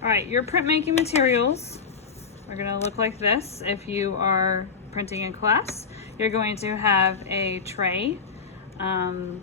All right, your printmaking materials are gonna look like this. If you are printing in class, you're going to have a tray. And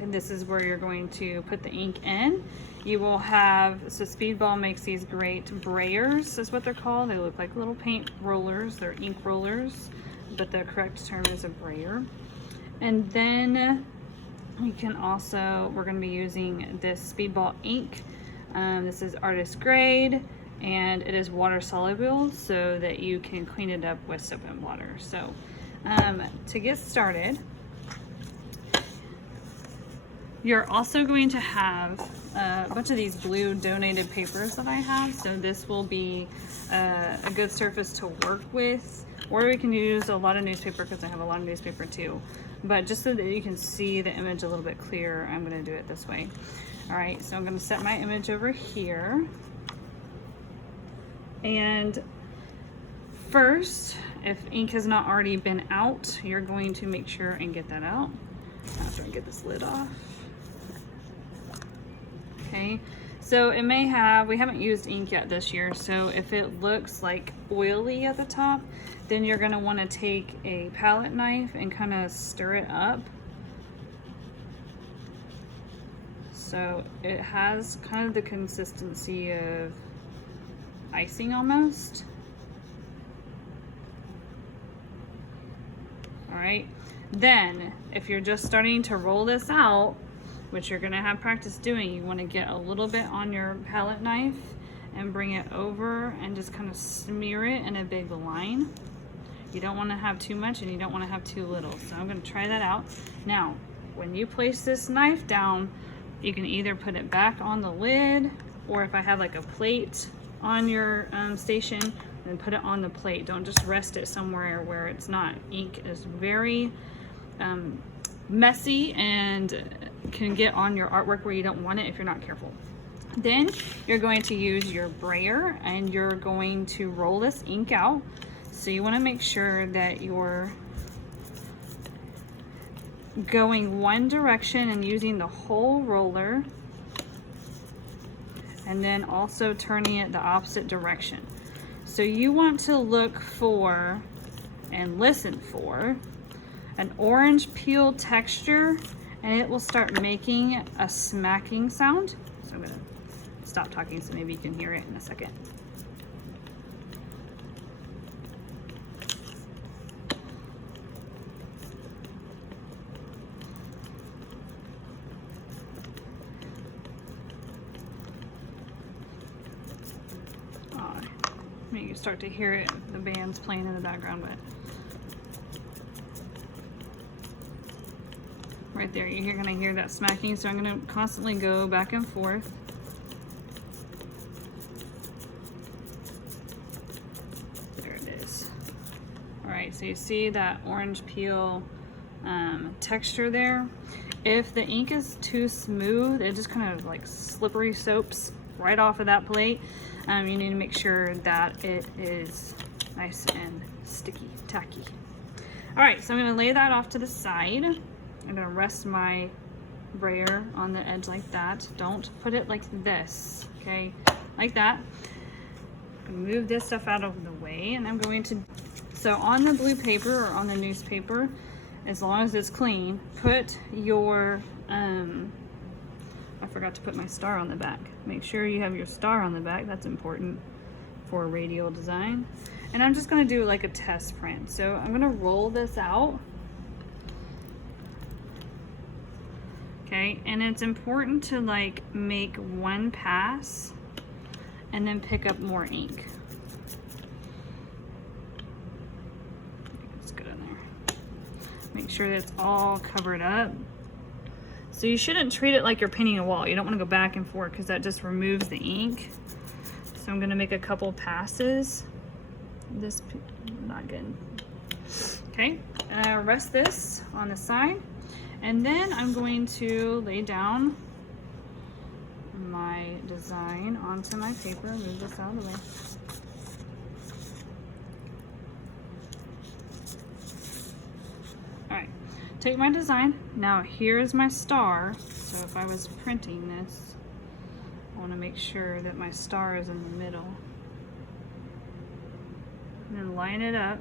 this is where you're going to put the ink in. You will have, so Speedball makes these great brayers, is what they're called. They look like little paint rollers. They're ink rollers, but the correct term is a brayer. And then we can also, we're gonna be using this Speedball ink. This is artist grade, and it is water soluble so that you can clean it up with soap and water. So to get started, you're also going to have a bunch of these blue donated papers that I have. So this will be a good surface to work with, or we can use a lot of newspaper because I have a lot of newspaper too. But just so that you can see the image a little bit clearer, I'm going to do it this way. All right, so I'm going to set my image over here. And first, if ink has not already been out, you're going to make sure and get that out. After I get this lid off. Okay, so it may have, we haven't used ink yet this year, so if it looks like oily at the top, then you're going to want to take a palette knife and kind of stir it up. So it has kind of the consistency of icing almost. All right, then if you're just starting to roll this out, which you're gonna have practice doing, you wanna get a little bit on your palette knife and bring it over and just kind of smear it in a big line. You don't wanna have too much and you don't wanna have too little. So I'm gonna try that out. Now, when you place this knife down, you can either put it back on the lid, or if I have like a plate on your station, then put it on the plate. Don't just rest it somewhere where it's not. Ink is very messy and can get on your artwork where you don't want it if you're not careful. Then you're going to use your brayer and you're going to roll this ink out. So you want to make sure that you're going one direction and using the whole roller, and then also turning it the opposite direction. So you want to look for and listen for an orange peel texture, and it will start making a smacking sound. So I'm gonna stop talking so maybe you can hear it in a second. You start to hear it, the band's playing in the background, but right there, you're gonna hear that smacking. So I'm gonna constantly go back and forth. There it is. All right, so you see that orange peel texture there. If the ink is too smooth, it just kind of like slippery soaps right off of that plate. You need to make sure that it is nice and sticky, tacky. All right, so I'm gonna lay that off to the side. I'm gonna rest my brayer on the edge like that. Don't put it like this, okay? Like that. I'm gonna move this stuff out of the way, and I'm going to, so on the blue paper or on the newspaper, as long as it's clean, put your, I forgot to put my star on the back. Make sure you have your star on the back. That's important for radial design. And I'm just gonna do like a test print. So I'm gonna roll this out. Okay, and it's important to like make one pass and then pick up more ink. It's good in there. Make sure that it's all covered up. So you shouldn't treat it like you're painting a wall. You don't want to go back and forth because that just removes the ink. So I'm going to make a couple passes. This, not good. Okay, and I'll rest this on the side. And then I'm going to lay down my design onto my paper. Move this out of the way. All right, take my design. Now here's my star. So if I was printing this, I want to make sure that my star is in the middle. And then line it up.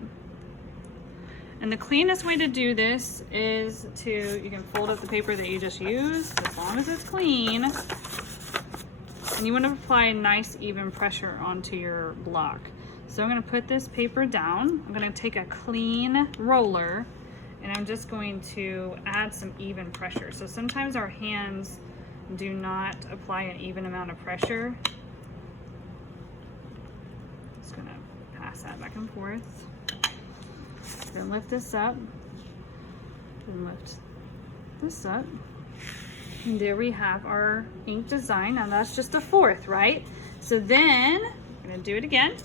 And the cleanest way to do this is you can fold up the paper that you just used, as long as it's clean. And you want to apply nice even pressure onto your block. So I'm going to put this paper down. I'm going to take a clean roller and I'm just going to add some even pressure. So sometimes our hands do not apply an even amount of pressure. Just going to pass that back and forth. Then lift this up. And lift this up. And there we have our ink design. Now that's just a fourth, right? So then I'm going to do it again.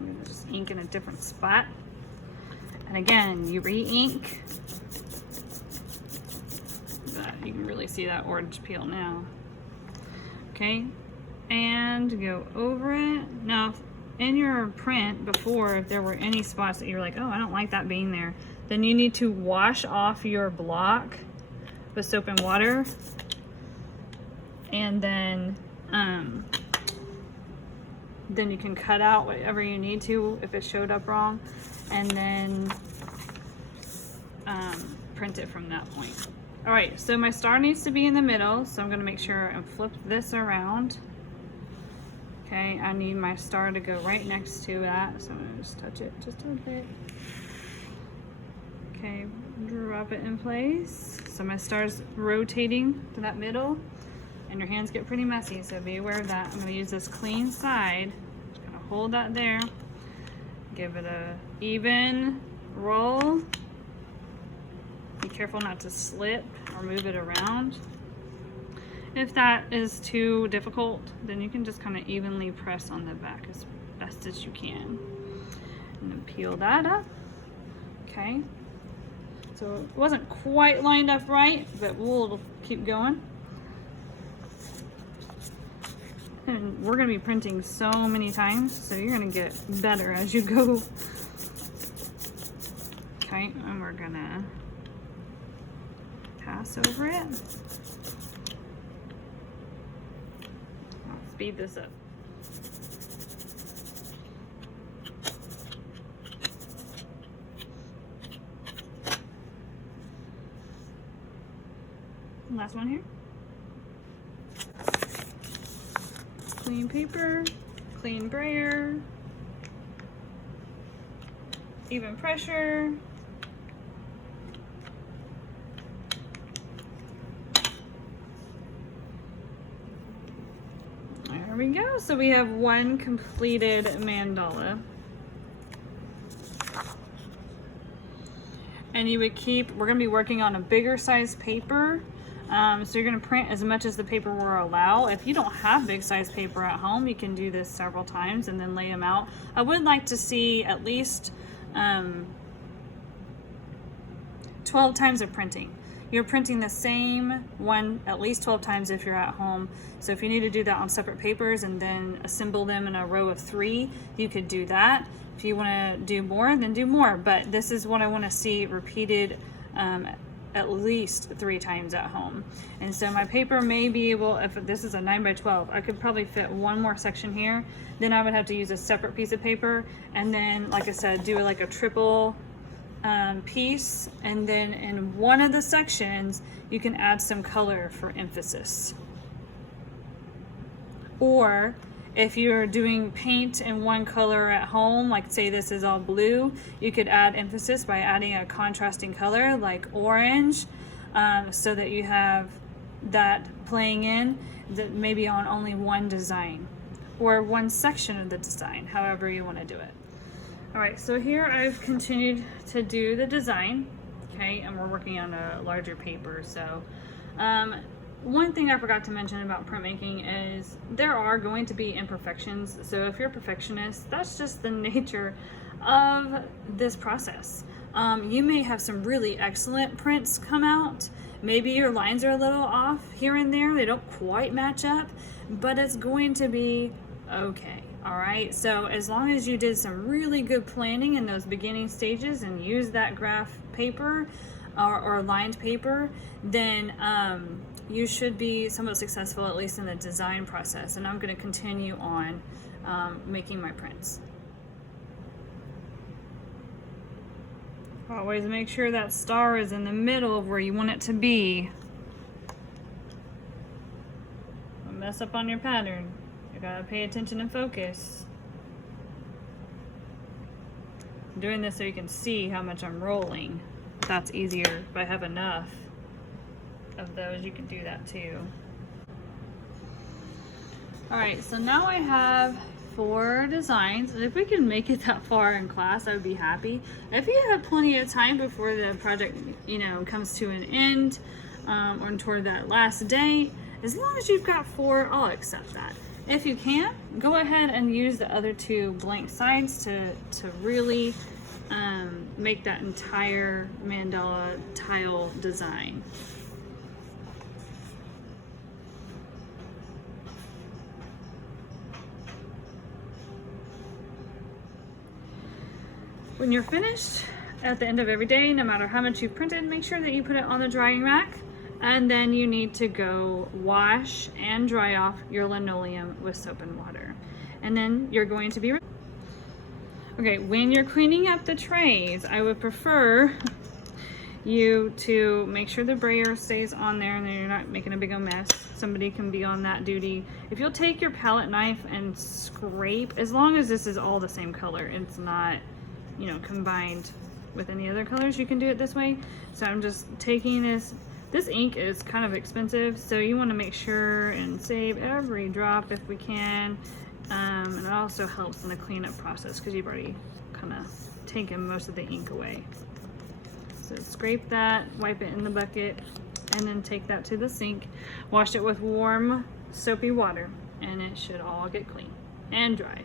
I'm going to just ink in a different spot. And again, you re-ink. You can really see that orange peel now. Okay, and go over it. Now, in your print before, if there were any spots that you're like, oh, I don't like that being there, then you need to wash off your block with soap and water. And then you can cut out whatever you need to if it showed up wrong, and then print it from that point. All right, so my star needs to be in the middle, so I'm gonna make sure and flip this around. Okay, I need my star to go right next to that, so I'm gonna just touch it just a bit. Okay, drop it in place. So my star's rotating to that middle, and your hands get pretty messy, so be aware of that. I'm gonna use this clean side, just gonna hold that there, give it a even roll. Be careful not to slip or move it around. If that is too difficult, then you can just kind of evenly press on the back as best as you can. And then peel that up. Okay. So it wasn't quite lined up right, but we'll keep going. And we're going to be printing so many times, so you're going to get better as you go. Okay, and we're going to pass over it. I'll speed this up. Last one here. Clean paper, clean brayer, even pressure. There we go. So we have one completed mandala. And you would keep, we're going to be working on a bigger size paper. So you're going to print as much as the paper will allow. If you don't have big size paper at home, you can do this several times and then lay them out. I would like to see at least 12 times of printing. You're printing the same one at least 12 times if you're at home. So if you need to do that on separate papers and then assemble them in a row of 3, you could do that. If you want to do more, then do more. But this is what I want to see repeated at least 3 times at home. And so my paper may be able, if this is a 9x12, I could probably fit one more section here. Then I would have to use a separate piece of paper. And then, like I said, do like a triple piece, and then in one of the sections you can add some color for emphasis. Or if you're doing paint in one color at home, like say this is all blue, you could add emphasis by adding a contrasting color like orange, so that you have that playing in that maybe on only one design or one section of the design, however you want to do it. All right, so here I've continued to do the design, okay, and we're working on a larger paper. So one thing I forgot to mention about printmaking is there are going to be imperfections. So if you're a perfectionist, that's just the nature of this process. You may have some really excellent prints come out. Maybe your lines are a little off here and there. They don't quite match up, but it's going to be okay. All right, so as long as you did some really good planning in those beginning stages and use that graph paper, or lined paper, then you should be somewhat successful, at least in the design process. And I'm going to continue on making my prints. Always make sure that star is in the middle of where you want it to be. Don't mess up on your pattern. You gotta pay attention and focus. I'm doing this so you can see how much I'm rolling. That's easier. If I have enough of those, you can do that too. Alright, so now I have 4 designs, and if we can make it that far in class, I would be happy. If you have plenty of time before the project, comes to an end, or toward that last day, as long as you've got 4, I'll accept that. If you can't, go ahead and use the other 2 blank sides to really make that entire mandala tile design. When you're finished, at the end of every day, no matter how much you've printed, make sure that you put it on the drying rack, and then you need to go wash and dry off your linoleum with soap and water. And then you're going to be ready. Okay, when you're cleaning up the trays, I would prefer you to make sure the brayer stays on there and then you're not making a big old mess. Somebody can be on that duty. If you'll take your palette knife and scrape, as long as this is all the same color, it's not combined with any other colors, you can do it this way. So I'm just taking this ink is kind of expensive, so you want to make sure and save every drop if we can, and it also helps in the cleanup process because you've already kind of taken most of the ink away. So scrape that, wipe it in the bucket, and then take that to the sink, wash it with warm soapy water, and it should all get clean and dry.